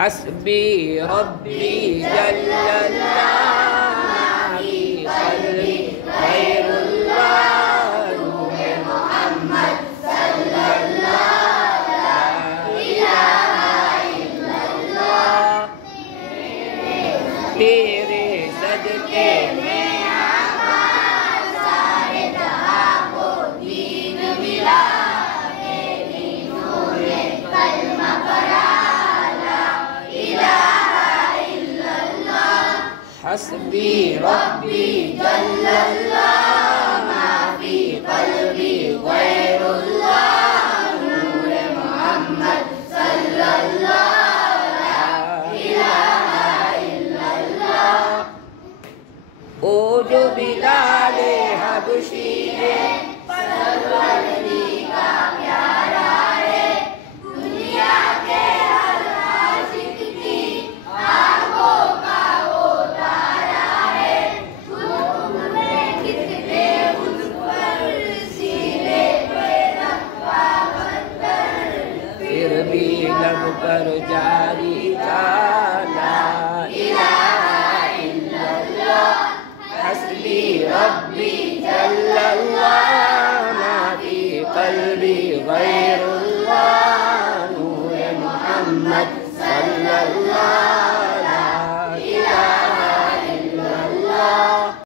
हस्बी रब्बी जल्लल्लाह माफी क़ल्बी गैरुल्लाह नूरे मोहम्मद सल्लल्लाह ला इलाहा इल्लल्लाह। तेरे सदके में आका सारे जहां को दीन मिला, तेरी नूरे कलमा पढ़ा ला इलाहा इल्लल्लाह। हस्बी रब्बी जल्लल्लाह माफी क़ल्बी गैरुल्लाह नूरे मोहम्मद सल्लल्लाह ला इलाहा इल्लल्लाह। ओ जो बिला